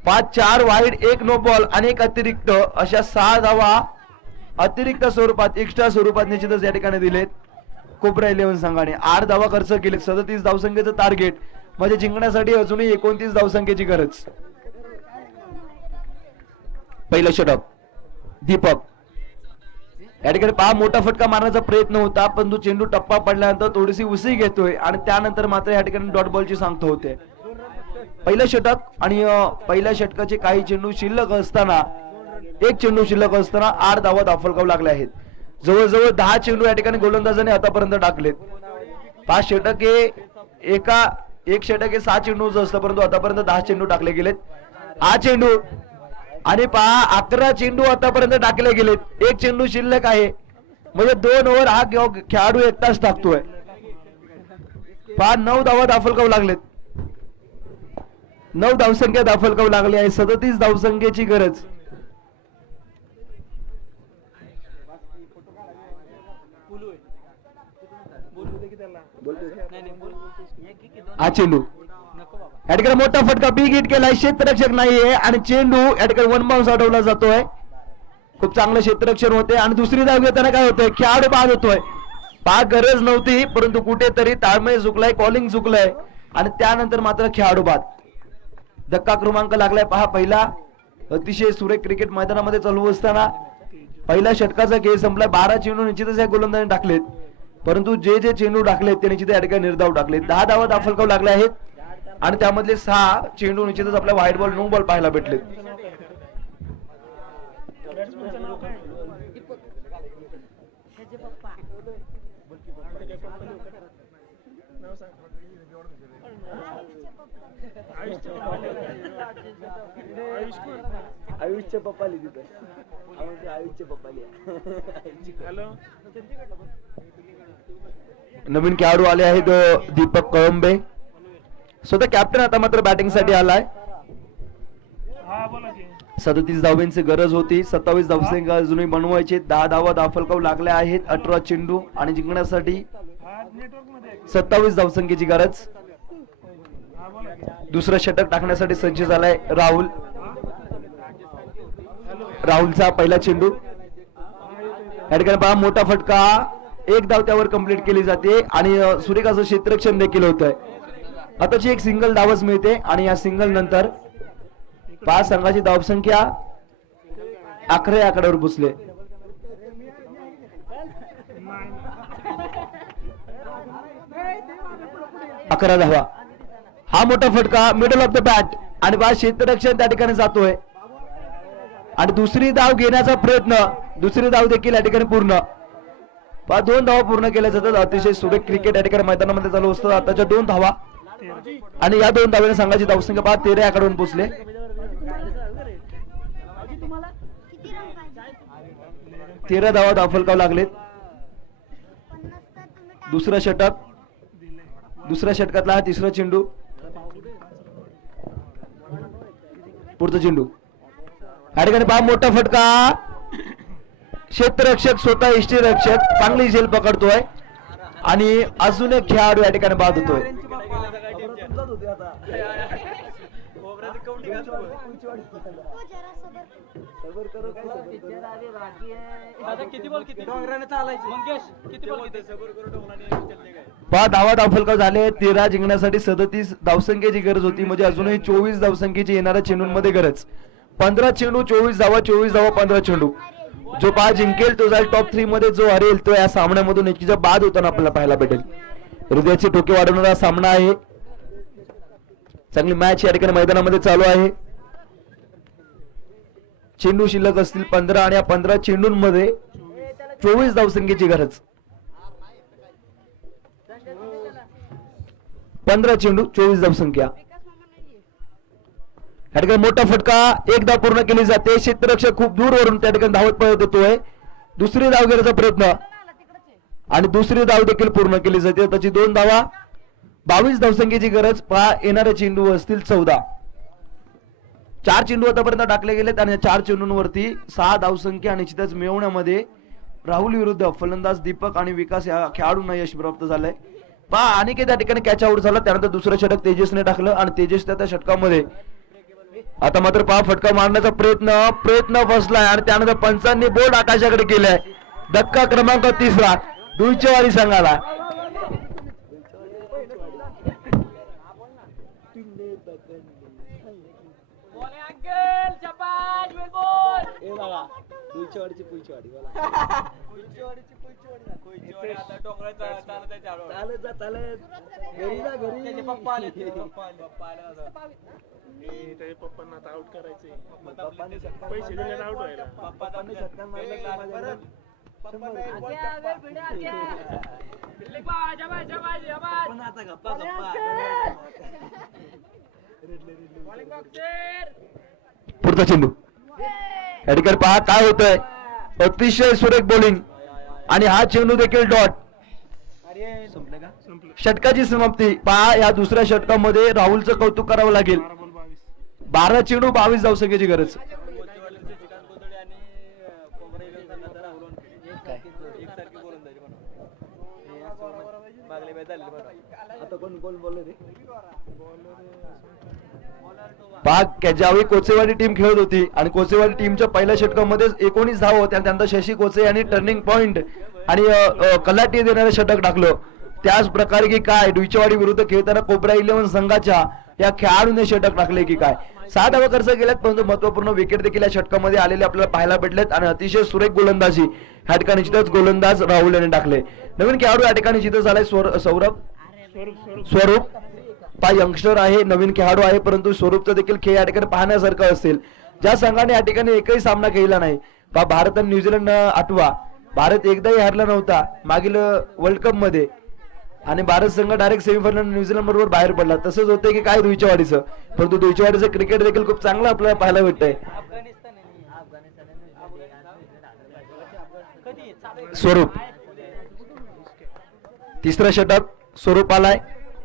5-4 वाईड, 1 नो बॉल आणि 1 अतिरिक्त अशा 6 धावा अतिरिक्त स्वरूपात एक्स्ट्रा स्वरूपात निश्चितच या ठिकाणी दिलेत कोबरा 11 संघाने. 8 धावा खर्च केले. 37 धावसंख्येचं टार्गेट म्हणजे जिंकण्यासाठी अजूनही 29 धावसंख्येची गरज. पहिलं षटक दीपक या ठिकाणी पहा मोठा फटका मारण्याचा प्रयत्न होता, पण तो चेंडू टप्पा पडल्यानंतर थोडीशी उसळी घेतोय आणि त्यानंतर मात्र या ठिकाणी डॉट बॉलची सांगतो होते. पहिलं षटक आणि पहिल्या षटकाचे काही चेंडू शिल्लक असताना 1 चेंडू शिल्लक असताना 8 धावा दाफलकाव लागले आहेत. जवळजवळ 10 चेंडू या ठिकाणी गोलंदाजाने आतापर्यंत टाकलेत. 5 षटक एक षटक 6 चेंडूच असतं, परंतु आतापर्यंत 10 चेंडू टाकले गेलेत. हा चेंडू आणि पहा 11 चेंडू आतापर्यंत टाकले गेलेत. 1 चेंडू शिल्लक आहे म्हणजे 2 ओव्हर हा खेळाडू एकटाच टाकतोय. पहा 9 धावा दाफलकाव लागलेत. 9 धावसंख्या दाफलकाव लागली आहे. 37 धावसंख्येची गरज. हा चेंडू या ठिकाणी मोठा फटका बिग हिट केलाय. क्षेत्ररक्षक नाहीये आणि चेंडू या ठिकाणी 1 बाउन्स अडवला जातोय. खूप चांगलं क्षेत्ररक्षण होते आणि दुसरी धाव घेताना काय होतंय खेळाडू बाद होतोय. पहा गरज नव्हती परंतु कुठेतरी ताळमेळ चुकलाय, कॉलिंग चुकलंय आणि त्यानंतर मात्र खेळाडू बाद. धक्का क्रमांक लागलाय पहा पहिला. अतिशय सुरेख क्रिकेट मैदानामध्ये चालू असताना पहिल्या षटकाचा खेळ संपलाय. 12 चेंडू निश्चितच या गोलंदाजाने टाकलेत, परंतु जे चेंडू टाकलेत ते निश्चित या ठिकाणी निर्धाव टाकलेत. 10 धावा दाफलकाव लागले आहेत आणि त्यामधले 6 चेंडू निश्चितच आपल्या व्हाईट बॉल नो बॉल पाहायला भेटलेत. आयुषचे पप्पा लिहित आयुषचे पप्पा लिहा. नवीन खेळाडू आले आहेत दीपक कळंबे. स्वतः कॅप्टन आता मात्र बॅटिंग साठी आलाय. 37 धावांची गरज होती. 27 धावसंख्या अजूनही बनवायचे. 10 धावा दाफलकाव लागल्या आहेत. 18 चेंडू आणि जिंकण्यासाठी 27 धावसंख्येची गरज. दुसरं षटक टाकण्यासाठी सज्ज झालाय राहुल. राहुलचा पहिला चेंडू या ठिकाणी पहा मोठा फटका. 1 धाव त्यावर कंप्लीट केली जाते आणि सुरेख असं क्षेत्ररक्षण देखील होत आहे. आताची एक सिंगल धावच मिळते आणि या सिंगल नंतर 5 संघाची धावसंख्या 11 आकड्यावर पोहोचले. अकरा धावा. हा मोठा फटका मिडल ऑफ द बॅट आणि बा क्षेत्ररक्षण त्या ठिकाणी जातोय आणि दुसरी धाव घेण्याचा प्रयत्न. दुसरी धाव देखील या ठिकाणी पूर्ण. 2 धावा पूर्ण केल्या जातात. अतिशय सुरेख क्रिकेट या ठिकाणी मैदानामध्ये चालू असतं. आताच्या 2 धावा आणि या 2 धावांनी संघाची धावसंख्या 13 आकड्यावर पोहोचले. 13 धावा दाफलकाव लागलेत. दुसरं षटक. दुसऱ्या षटकातला हा तिसरा चेंडू. पुढचा चेंडू या ठिकाणी पहा मोठा फटका. क्षेत्ररक्षक स्वतः यष्टीरक्षक चांगली झेल पकडतोय आणि अजून एक खेळाडू या ठिकाणी बाद होतोय. पहा धावा धावफलक झाले. 13 जिंकण्यासाठी 37 धावसंख्येची गरज होती, म्हणजे अजूनही 24 धावसंख्येची येणाऱ्या चेंडूंमध्ये गरज. 15 चेंडू 24 धावा, 24 धावा 15 चेंडू. जो पहा जिंकेल तो जाईल टॉप 3 मध्ये, जो हरेल तो या सामन्यामधून एकीचा बाद होताना आपल्याला पाहायला भेटेल. हृदयाचे ठोके वाढवणारा सामना आहे. चांगली मॅच या ठिकाणी मैदानामध्ये चालू आहे. चेंडू शिल्लक असतील 15 आणि या 15 चेंडूंमध्ये 24 धावसंख्येची गरज. 15 चेंडू 24 धावसंख्या. या ठिकाणी मोठा फटका एकदा पूर्ण केली जाते. क्षेत्ररक्षक खूप दूरवरून त्या ठिकाणी धावत पळत येतोय. दुसरी धाव घेण्याचा प्रयत्न आणि दुसरी धाव देखील पूर्ण केली जाते. त्याची 2 धावा. 22 धावसंख्येची गरज. पहा येणारे चेंडू असतील 14. 4 चेंडू आतापर्यंत टाकले गेलेत आणि 4 चेंडूंवरती 6 धावसंख्या निश्चितच मिळवण्यामध्ये राहुल विरुद्ध फलंदाज दीपक आणि विकास या खेळाडूंना यश प्राप्त झालंय. पहा अनिकेत या ठिकाणी कॅच आउट झाला. त्यानंतर दुसरं षटक तेजसने टाकलं आणि तेजस त्या षटकामध्ये आता मात्र पहा फटका मारण्याचा प्रयत्न बसलाय आणि त्यानंतर पंचांनी बोर्ड आकाशाकडे केलाय. धक्का क्रमांक 3 दुईचेवाडी संघाला. त्याच्या पप्पांना आता आउट करायचे, पैसे दिले आउट व्हायला. पुढचा चेंडू या ठिकाणी पहा काय होतंय. अतिशय सुरेख बॉलिंग आणि हा चेंडू देखील डॉट. षटकाची समाप्ती. पहा या दुसऱ्या षटकामध्ये राहुलचं कौतुक करावं लागेल. 12 चेंडू 22 धावसंख्येची गरज. ज्यावेळी कोचेवाडी टीम खेळत होती आणि कोचेवाडी टीमच्या पहिल्या षटकामध्ये 19 धाव होत्या, त्यानंतर शशी कोचे यांनी टर्निंग पॉइंट आणि कलाटी देणारे षटक टाकलं. त्याच प्रकारे की काय डुईचेवाडी विरुद्ध खेळताना कोबरा 11 संघाच्या या खेळाडूने षटक टाकले की काय. 6 धावा खर्च केल्यात, परंतु महत्वपूर्ण विकेट देखील या षटकामध्ये आलेले आपल्याला पाहायला भेटलेत आणि अतिशय सुरेख गोलंदाजी ह्या ठिकाणी निश्चितच गोलंदाज राहुल यांनी टाकले. नवीन खेळाडू या ठिकाणी जिथं झालाय स्वरूप. पा यंगस्टर आहे, नवीन खेळाडू आहे, परंतु स्वरूपचं देखील खेळ या ठिकाणी पाहण्यासारखं असेल. ज्या संघाने या ठिकाणी एकही सामना खेळला नाही. पा भारत आणि न्यूझीलंड आठवा. भारत एकदाही हारला नव्हता मागील वर्ल्ड कप मध्ये आणि भारत संघ डायरेक्ट सेमीफायनल न्यूझीलंड बरोबर बाहेर पडला. तसंच होते की काय दुईचेवाडीचं, परंतु दुईचेवाडीचं क्रिकेट देखील खूप चांगलं आपल्याला पाहायला भेटतंय. स्वरूप तिसरं षटक स्वरूप आलाय.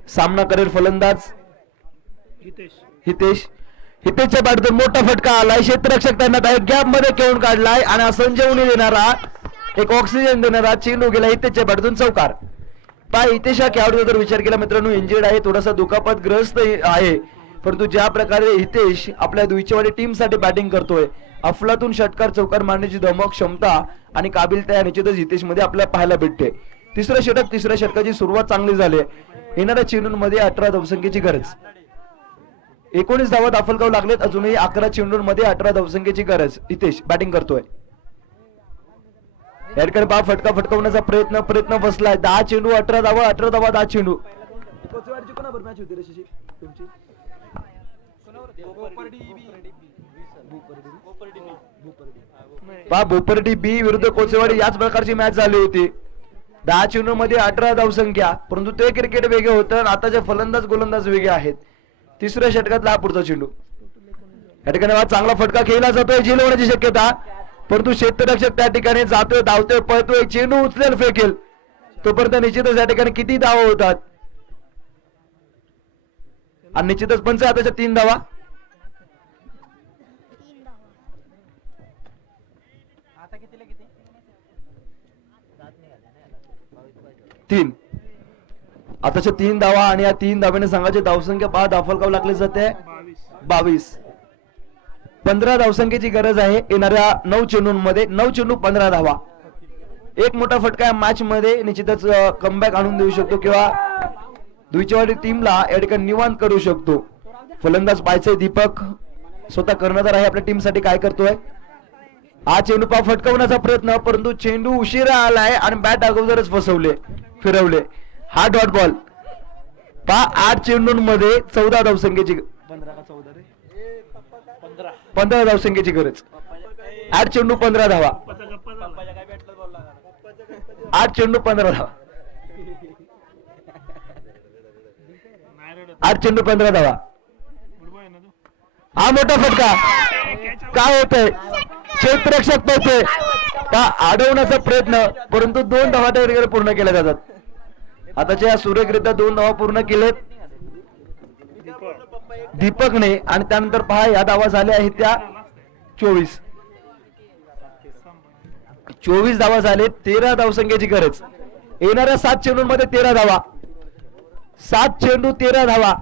सामना करेल फलंदाज हितेशच्या बॅटतून मोठा फटका आलाय. क्षेत्ररक्षक त्यांना गॅप मध्ये खेळून काढलाय आणि संजीवनी देणारा एक ऑक्सिजन देणारा चेंडू गेला हितेशच्या बॅटतून चौकार. पहा हितेश हा खेळाडूचा जर विचार केला मित्रांनो इंजर्ड आहे, थोडासा दुखापतग्रस्त आहे, परंतु ज्या प्रकारे हितेश आपल्या दुईचेवाडी टीम साठी बॅटिंग करतोय, अफलातून षटकार चौकार मारण्याची धमक क्षमता आणि काबिलता निश्चितच हितेश मध्ये आपल्याला पाहायला भेटते. तिसरं षटकाची सुरुवात चांगली झाली. येणाऱ्या चेंडूंमध्ये 18 धावसंख्येची गरज. 19 धावा दाखल लागलेत, अजूनही 11 चेंडूंमध्ये 18 धावसंख्येची गरज. हितेश बॅटिंग करतोय. या ठिकाणी पहा फटका फटकावण्याचा प्रयत्न बसलाय. 10 चेंडू 18 धावा 10 चेंडू. पहा भोपर्डी बी विरुद्ध कोचेवाडी याच प्रकारची मॅच झाली होती. 10 चेंडू मध्ये 18 धावसंख्या, परंतु ते क्रिकेट वेगळे होतं, आताचे फलंदाज गोलंदाज वेगळे आहेत. तिसऱ्या षटकातला हा पुढचा चेंडू. या ठिकाणी हा चांगला फटका खेळला जातोय, झेल होण्याची शक्यता, परंतु क्षेत्ररक्षक त्या ठिकाणी जातोय, धावतोय, पळतोय, चेंडू उचलेल फेकेल तोपर्यंत निश्चितच या ठिकाणी किती धावा होतात आणि निश्चितच पंच हाताच्या 3 धावा. तीन. आताच्या 3 धावा आणि या 3 धाव्याने संघाची धावसंख्या 5 धावफलकावर लागली जाते 22. 15 धावसंख्येची गरज आहे येणाऱ्या 9 चेंडूंमध्ये. 9 चेंडू 15 धावा. एक मोठा फटका या मॅच मध्ये निश्चितच कमबॅक आणून देऊ शकतो किंवा द्विचवाडी टीमला या ठिकाणी निवांत करू शकतो. फलंदाज पाहायचे दीपक स्वतः कर्णधार आहे आपल्या टीम साठी काय करतोय. हा चेंडू पा फटकवण्याचा प्रयत्न परंतु चेंडू उशिरा आलाय आणि बॅट अगोदरच फिरवले. हा डॉट बॉल पा 8 चेंडूंमध्ये 14 धावसंख्येची 15 धावसंख्येची गरज. 8 चेंडू 15 धावा. 8 चेंडू 15 धावा. 8 चेंडू 15 धावा. हा मोठा फटका काय होतंय. क्षेत्ररक्षक पळतोय अडवण्याचा प्रयत्न परंतु 2 धावा त्या ठिकाणी पूर्ण केल्या जातात. आताच्या सुरेखरित्या 2 धावा पूर्ण केलेत दीपकने आणि त्यानंतर पहा या धावा झाल्या आहेत त्या 24. 24 धावा झाले. 13 धावसंख्येची गरज. येणाऱ्या 7 चेंडूंमध्ये 13 धावा. 7 चेंडू 13 धावा.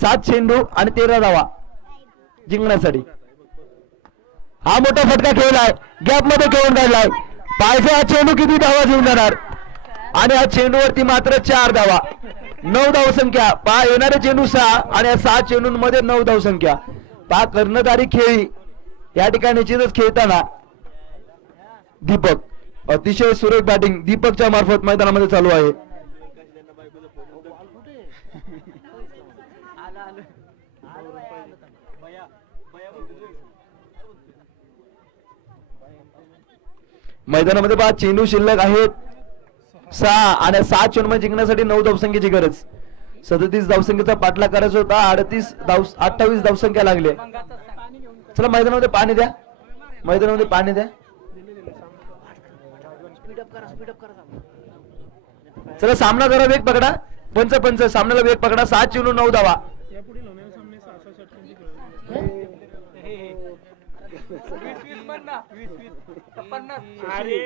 7 चेंडू आणि 13 धावा जिंकण्यासाठी. हा मोठा फटका खेळलाय गॅप मध्ये खेळून काढलाय. पाहिजे हा चेंडू किती धावा घेऊन जाणार आणि या चेंडूवरती मात्र 4 धावा. 9 धावसंख्या. पहा येणारे चेंडू 6 आणि या 6 चेंडूंमध्ये 9 धावसंख्या. पहा कर्णधारी खेळी या ठिकाणी निश्चितच खेळताना दीपक अतिशय सुरेख बॅटिंग दीपकच्या मार्फत मैदानामध्ये चालू आहे. मैदानामध्ये पहा चेंडू शिल्लक आहेत 6 आणि 6 चेंडू जिंकण्यासाठी 9 धावसंख्येची गरज. 37 धावसंख्येचा पाठला करायचा होता. 28 धावसंख्या लागले. चला मैदानामध्ये पाणी द्या. मैदानामध्ये पाणी द्या. चला सामना करा. वेग पकडा. पंच सामन्याला वेग पकडा. 7 चेंडू 9 धावा. अरे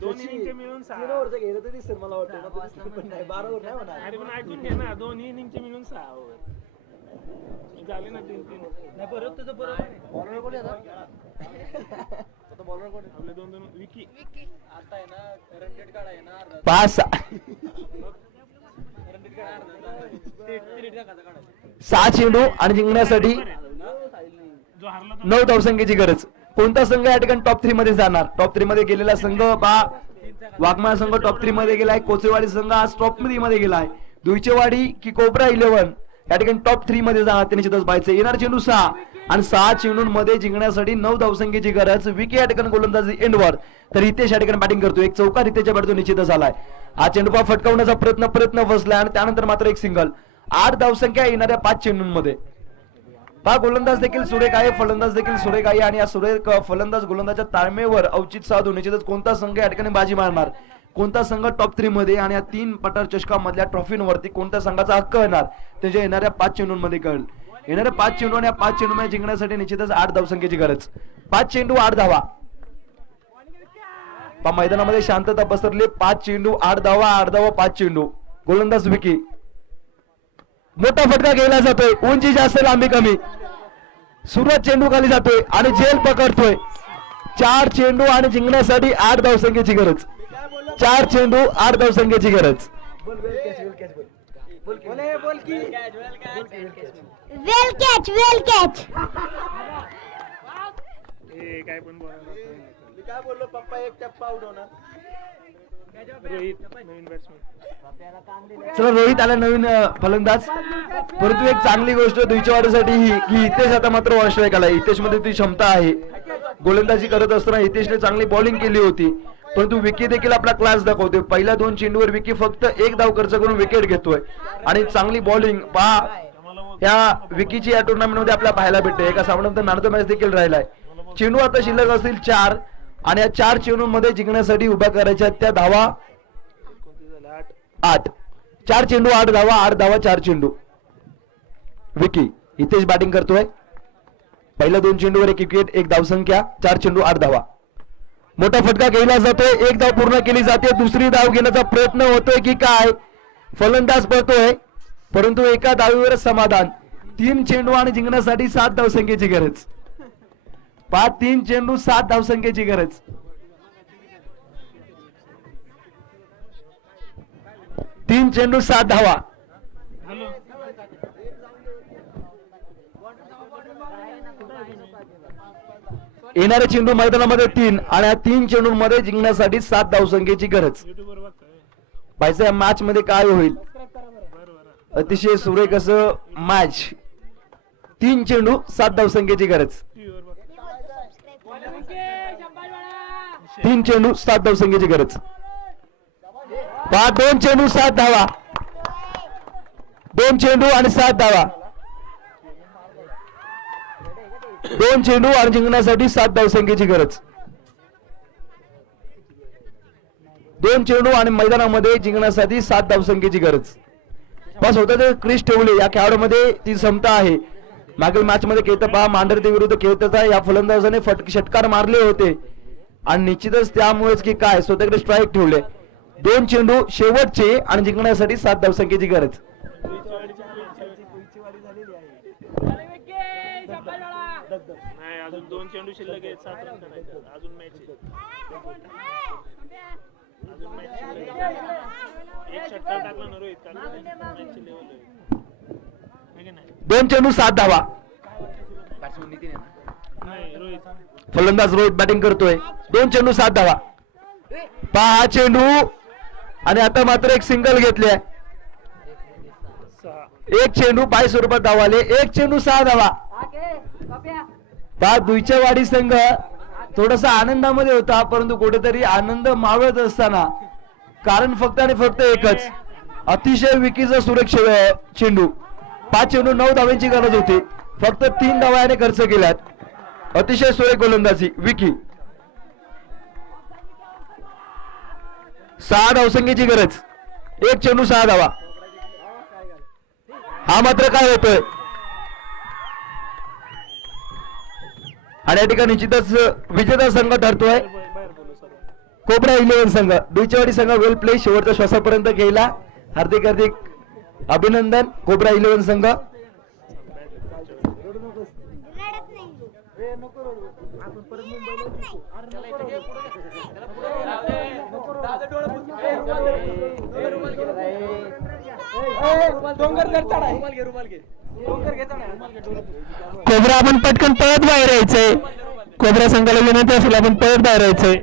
2 इनिंगचे मिळून 6. अरे पण ऐकून घे ना 2 इनिंगचे मिळून 6 ओव्हर झाले ना 3-3. आपले 2-2 विकी 5 6 चेंडू आणि जिंकण्यासाठी 9 धावसंख्येची गरज. कोणता संघ या ठिकाणी टॉप 3 मध्ये जाणार. टॉप 3 मध्ये गेलेला संघ पहा वाघमाळा संघ टॉप 3 मध्ये गेलाय. कोचेवाडी संघ आज टॉप 3 मध्ये गेलाय. दुईचेवाडी की कोबरा 11 या ठिकाणी टॉप 3 मध्ये जाणार. ते निश्चितच पाहायचं. येणार चेंडू 6 आणि 6 चेंडूंमध्ये जिंकण्यासाठी 9 धावसंख्येची गरज. विकी या ठिकाणी गोलंदाजी एंडवर तर हितेश या ठिकाणी बॅटिंग करतो. एक चौकार हितेशच्या बॅटतून निश्चितच आलाय. हा चेंडू पहा फटकावण्याचा प्रयत्न फसलाय आणि त्यानंतर मात्र एक सिंगल. 8 धावसंख्या येणाऱ्या 5 चेंडूंमध्ये. पहा गोलंदाज देखील सुरेख आहे. फलंदाज देखील सुरेख आहे आणि या सुरेख फलंदाज गोलंदाजच्या ताळमेवर औचित साधून निश्चितच कोणता संघ या ठिकाणी बाजी मारणार. कोणता संघ टॉप 3 मध्ये आणि या 3 पटर चषका मधल्या ट्रॉफींवरती कोणत्या संघाचा हक्क येणार ते जे येणाऱ्या 5 चेंडूंमध्ये कळेल. येणाऱ्या 5 चेंडू आणि या 5 चेंडूमध्ये जिंकण्यासाठी निश्चितच 8 धावसंख्येची गरज. 5 चेंडू 8 धावा. मैदानामध्ये शांतता पसरली. 5 चेंडू 8 धावा. 8 धावा 5 चेंडू. गोलंदाज विकी. मोठा फटका गेला जातोय. उंची जास्त लांबी कमी. सूरज चेंडू खाली जातोय आणि झेल पकडतोय. 4 चेंडू आणि जिंकण्यासाठी 8 धावसंख्येची गरज. 4 चेंडू 8 धावसंख्येची गरज. वेल कॅच. काय पण काय बोललो पप्पा एक टप्पा उडवणार. रोहित नवीन बॅट्समन. चला रोहित आला नवीन फलंदाज. परंतु एक चांगली गोष्ट द्विचवाडीसाठी ही की हितेश आता मात्र वॉशवेक आला. हितेश मध्ये ती क्षमता आहे. गोलंदाजी करत असताना हितेशने चांगली बॉलिंग केली होती परंतु विकी देखील आपला क्लास दाखवतोय. पहिल्या 2 चेंडूवर विकी फक्त 1 धाव खर्च करून विकेट घेतोय आणि चांगली बॉलिंग पहा या विकीची या टुर्नामेंट मध्ये आपल्याला पाहायला भेटते. एका सामन्यानंतर मॅन ऑफ द मॅच देखील राहिलाय. चेंडू आता शिल्लक असतील 4 आणि या 4 चेंडूंमध्ये जिंकण्यासाठी उभ्या करायच्या त्या धावा 8. 4 चेंडू 8 धावा. 8 धावा 4 चेंडू. विकी हितेश बॅटिंग करतोय. पहिल्या 2 चेंडूवर 1 विकेट 1 धावसंख्या 4 चेंडू 8 धावा. मोठा फटका केला जातोय. 1 धाव पूर्ण केली जाते. दुसरी धाव घेण्याचा प्रयत्न होतोय की काय. फलंदाज पळतोय परंतु एका धावीवर समाधान. 3 चेंडू आणि जिंकण्यासाठी 7 धावसंख्येची गरज. 3 चेंडू 7 धावसंख्येची गरज. 3 चेंडू 7 धावा. येणारे चेंडू मैदानामध्ये 3 आणि या 3 चेंडूंमध्ये जिंकण्यासाठी 7 धावसंख्येची गरज. युट्यूबवर बघतोय. भाईसा या मॅच मध्ये काय होईल. अतिशय सुरेख असं मॅच. 3 चेंडू 7 धावसंख्येची गरज. टीव्हीवर बघतोय. 3 चेंडू 7 धावसंख्येची गरज. 2 चेंडू 7 धावा. 2 चेंडू आणि 7 धावा. 2 चेंडू आणि जिंकण्यासाठी 7 धावसंख्येची गरज. 2 चेंडू आणि मैदानामध्ये जिंकण्यासाठी 7 धावसंख्येची गरज. बस होतं ते क्रिस ठेवले. या खेळाडूमध्ये ती क्षमता आहे. मागील मॅच मध्ये केतपा मांढरते विरुद्ध केतचा या फलंदाजाने षटकार मारले होते आणि निश्चितच त्यामुळेच की काय स्वतःकडे स्ट्राईक ठेवले. 2 चेंडू शेवटचे आणि जिंकण्यासाठी 7 धावसंख्येची गरज. नाही अजून 2 चेंडू शिल्लक आहेत. 7 रन करायचे अजून मॅच आहे. अजून मॅच शिल्लक आहे. एक षटकार टाकला ना रोहित काल मॅचची लेवल आहे की नाही. 2 चेंडू 7 धावा. नाही रोहित फलंदाज रोहित बॅटिंग करतोय. 2 चेंडू 7 धावा. हा चेंडू आणि आता मात्र एक सिंगल घेतले. 1 चेंडू 22 स्वरूपात धावा आले. 1 चेंडू 6 धावा. दुईचेवाडी संघ थोडासा आनंदामध्ये होता परंतु कुठेतरी आनंद मावळत असताना कारण फक्त आणि फक्त एकच अतिशय विकीचा सुरक्ष चेंडू. 5 चेंडू 9 धावांची गरज होती. फक्त 3 धावा याने खर्च केल्यात. अतिशय सुरेख गोलंदाजी विकी. 6 धावसंख्येची गरज. 1 चेंडू 6 धावा. हा मात्र काय होतोय आणि या ठिकाणी निश्चितच विजेता संघ ठरतोय कोबरा 11 संघ. दुईचेवाडी संघ वेल प्ले शेवटच्या श्वासापर्यंत गेला. हार्दिक हार्दिक अभिनंदन कोबरा 11 संघ. कोबरा आपण पटकन पळत बाहेर यायचंय. कोबरा संघाला विनंती असेल आपण पळत बाहेर यायचंय.